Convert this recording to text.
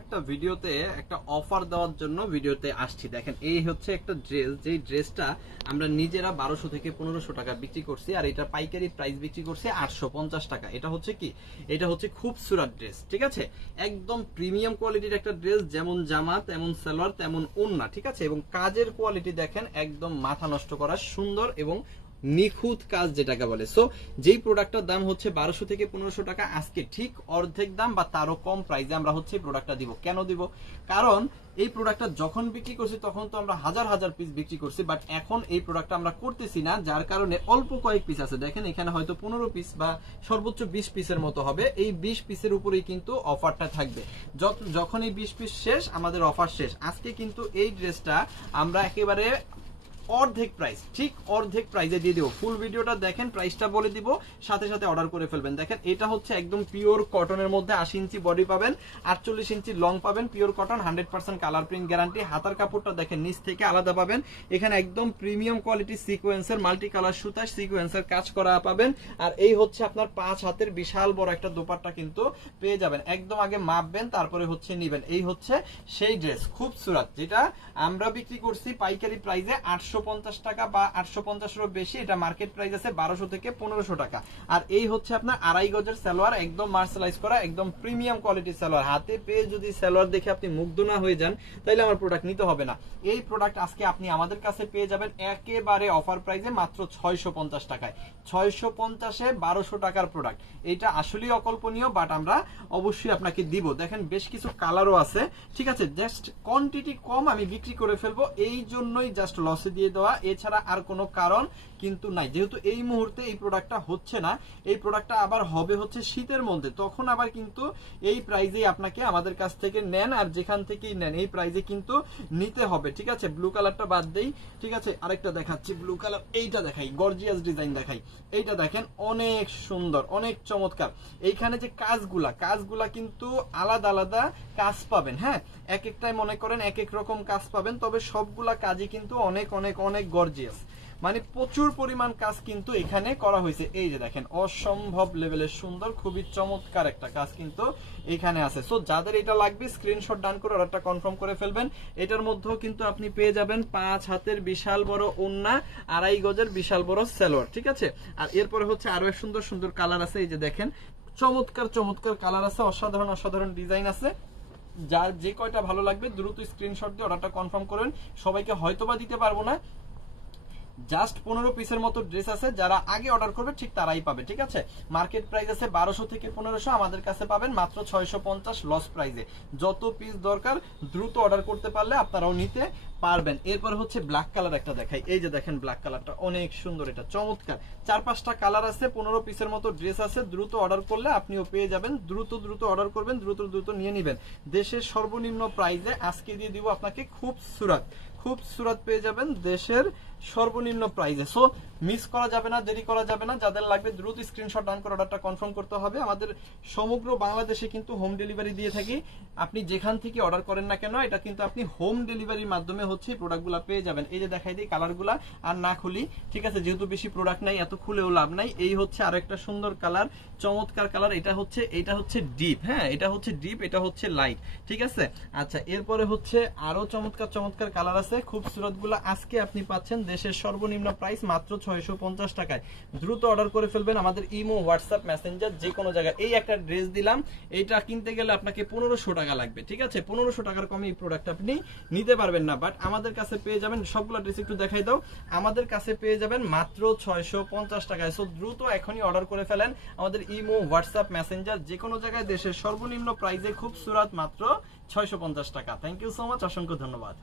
একটা ভিডিওতে একটা অফার দেওয়ার জন্য ভিডিওতে আসছি। দেখেন এই হচ্ছে একটা ড্রেস, যেই ড্রেসটা আমরা নিজেরা 1200 থেকে 1500 টাকা বিক্রি করছি, আর এটা পাইকারি প্রাইস বিক্রি করছি 850 টাকা। এটা হচ্ছে কি, এটা হচ্ছে খুবসুরত ড্রেস, ঠিক আছে, একদম প্রিমিয়াম কোয়ালিটির একটা ড্রেস, যেমন জামা তেমন সালোয়ার তেমন ওড়না, ঠিক আছে, এবং কাজের কোয়ালিটি দেখেন একদম মাথা নষ্ট করা সুন্দর এবং নিখুঁত কাজ যেটাকে বলে। সো যেই প্রোডাক্টটার দাম হচ্ছে 1200 থেকে 1500 টাকা, আজকে ঠিক অর্ধেক দাম বা তারও কম প্রাইসে আমরা হচ্ছে প্রোডাক্টটা দিব। কেন দিব? কারণ এই প্রোডাক্টটা যখন বিক্রি করছি তখন তো আমরা হাজার হাজার পিস বিক্রি করছি, বাট এখন এই প্রোডাক্টটা আমরা করতেছি না, যার কারণে অল্প কয়েক পিস আছে। দেখেন এখানে হয়তো 15 পিস বা সর্বোচ্চ 20 পিসের মতো হবে। এই 20 পিসের উপরেই কিন্তু অফারটা থাকবে। যখন এই 20 পিস শেষ আমাদের অফার শেষ। আজকে কিন্তু এই ড্রেসটা আমরা একেবারে অর্ধেক প্রাইস, ঠিক অর্ধেক প্রাইসে দিয়ে দিব। ফুল ভিডিওটা দেখেন, প্রাইসটা বলে দিব, সাথে সাথে অর্ডার করে ফেলবেন। দেখেন এটা হচ্ছে একদম পিওর কটনের মধ্যে 80 ইঞ্চি বডি পাবেন, 48 ইঞ্চি লং পাবেন, pure cotton, 100% colour print guarantee. হাতার কাপড়টা দেখেন নিচ থেকে আলাদা পাবেন। এখানে একদম প্রিমিয়াম কোয়ালিটি সিকোয়েন্সের মাল্টি কালার সুতা সিকোয়েন্সের কাজ করা পাবেন। আর এই হচ্ছে আপনার 5 হাতের বিশাল বড় একটা দোপাট্টা কিন্তু পেয়ে যাবেন। একদম আগে মাপবেন তারপরে হচ্ছে নিবেন। এই হচ্ছে সেই ড্রেস খুবসুরত, যেটা আমরা বিক্রি করছি পাইকারি প্রাইসে 850 টাকা বা 850 বেশি। এটা মার্কেট প্রাইস আছে 1200 থেকে 1500 টাকা। আর এই হচ্ছে আপনার আড়াই গজের সালোয়ার, একদম মার্শালাইজ করা, একদম প্রিমিয়াম কোয়ালিটির সালোয়ার। হাতে পেয়ে যদি সালোয়ার দেখে আপনি মুগ্ধ না হয়ে যান তাহলে আমার প্রোডাক্ট নিতে হবে না। এই প্রোডাক্ট আজকে আপনি আমাদের কাছে পেয়ে যাবেন একেবারে অফার প্রাইসে মাত্র 650 টাকায়। 650-এ 1200 টাকার প্রোডাক্ট, এটা আসলেই অকল্পনীয়, বাট আমরা অবশ্যই আপনাকে দিব। দেখেন বেশ কিছু কালারও আছে, ঠিক আছে, জাস্ট কোয়ান্টিটি কম, আমি বিক্রি করে ফেলবো এই জন্যই জাস্ট লসে দিয়ে দেওয়া, এছাড়া আর কোনো কারণ কিন্তু নাই। যেহেতু এই মুহূর্তে এই প্রোডাক্টটা হচ্ছে না, এই প্রোডাক্টটা আবার হবে হচ্ছে শীতের মধ্যে, তখন আবার কিন্তু এই প্রাইজেই আপনাকে আমাদের কাছ থেকে নেন, আর যেখান থেকেই নেন এই প্রাইজে কিন্তু নিতে হবে, ঠিক আছে। ব্লু কালারটা বাদ দেই, ঠিক আছে, আরেকটা দেখাচ্ছি ব্লু কালার, এইটা দেখাই, গর্জিয়াস ডিজাইন দেখাই। এইটা দেখেন অনেক সুন্দর, অনেক চমৎকার। এইখানে যে কাজগুলা কিন্তু আলাদা আলাদা কাজ পাবেন, হ্যাঁ, এক একটাই মনে করেন এক এক রকম কাজ পাবেন, তবে সবগুলা কাজই কিন্তু অনেক অনেক অনেক গর্জিয়াস, মানে প্রচুর পরিমাণ কাজ কিন্তু এখানে করা হয়েছে। এই যে দেখেন অসম্ভব লেভেলের সুন্দর, খুবই চমৎকার একটা কাজ কিন্তু এখানে আছে। সো যাদের এটা লাগবে স্ক্রিনশট ডান করে অর্ডারটা কনফার্ম করে ফেলবেন। এটার মধ্যেও কিন্তু আপনি পেয়ে যাবেন 5 হাতের বিশাল বড় ওড়না, আড়াই গজের বিশাল বড় সালোয়ার, ঠিক আছে। আর এরপরে হচ্ছে আরো সুন্দর সুন্দর কালার আছে। এই যে দেখেন চমৎকার চমৎকার কালার আছে, অসাধারণ অসাধারণ ডিজাইন আছে। যার যে কয়টা ভালো লাগবে দ্রুত স্ক্রিনশট দিয়ে অর্ডারটা কনফার্ম করুন। সবাইকে হয়তোবা দিতে পারবো না, জাস্ট 15 পিসের মতো ড্রেস আছে, যারা আগে অর্ডার করবে ঠিক তারাই পাবে, ঠিক আছে। মার্কেট প্রাইস আছে 1200 থেকে 1500, আমাদের কাছে পাবেন মাত্র 650 লস প্রাইসে। যত পিস দরকার দ্রুত অর্ডার করতে পারলে আপনারাও নিতে পারবেন। এরপর হচ্ছে ব্ল্যাক কালার একটা দেখাই। এই যে দেখেন ব্ল্যাক কালারটা অনেক সুন্দর, এটা চমৎকার। 4-5টা কালার আছে, 15 পিসের মতো ড্রেস আছে। দ্রুত অর্ডার করলে আপনিও পেয়ে যাবেন। দ্রুত দ্রুত অর্ডার করবেন, দ্রুত দ্রুত নিয়ে নেবেন। দেশের সর্বনিম্ন প্রাইসে আজকে দিয়ে দিব আপনাকে খুবসুরত পেয়ে যাবেন দেশের সর্বনিম্ন প্রাইসে। সো মিস করা যাবে না, দেরি করা যাবে না। যাদের লাগবে দ্রুত স্ক্রিনশট ডান করে অর্ডারটা কনফার্ম করতে হবে। আমাদের সমগ্র বাংলাদেশে কিন্তু হোম ডেলিভারি দিয়ে থাকি। আপনি যেখান থেকে অর্ডার করেন না কেন, এটা কিন্তু আপনি হোম ডেলিভারির মাধ্যমে হচ্ছে প্রোডাক্টগুলো পেয়ে যাবেন। এই যে দেখাই দিই কালারগুলা, আর না খুলি, ঠিক আছে, যেহেতু বেশি প্রোডাক্ট নাই এত খুলেও লাভ নাই। এই হচ্ছে আরো একটা সুন্দর কালার, চমৎকার কালার। এটা হচ্ছে ডিপ, হ্যাঁ, এটা হচ্ছে ডিপ, এটা হচ্ছে লাইট, ঠিক আছে। আচ্ছা, এরপরে হচ্ছে আরো চমৎকার চমৎকার কালার আছে। খুবসুরত গুলো আজকে আপনি পাচ্ছেন দেশের সর্বনিম্ন প্রাইস মাত্র 650 টাকায়। দ্রুত অর্ডার করে ফেলবেন। আমাদের ইমো, হোয়াটসঅ্যাপ, মেসেঞ্জার যে কোনো জায়গায়। এই একটা ড্রেস দিলাম, এইটা কিনতে গেলে আপনাকে 1500 টাকা লাগবে, ঠিক আছে। 1500 টাকার কমে এই প্রোডাক্ট আপনি নিতে পারবেন না, বাট আমাদের কাছে পেয়ে যাবেন। সবগুলো ড্রেস একটু দেখাই দাও। আমাদের কাছে পেয়ে যাবেন মাত্র 650 টাকায়। সো দ্রুত এখনই অর্ডার করে ফেলেন। আমাদের ইমো, হোয়াটসঅ্যাপ, মেসেঞ্জার যে কোনো জায়গায় দেশের সর্বনিম্ন প্রাইসে খুবসুরত মাত্র 650 টাকা। থ্যাংক ইউ সো মাচ, অসংখ্য ধন্যবাদ।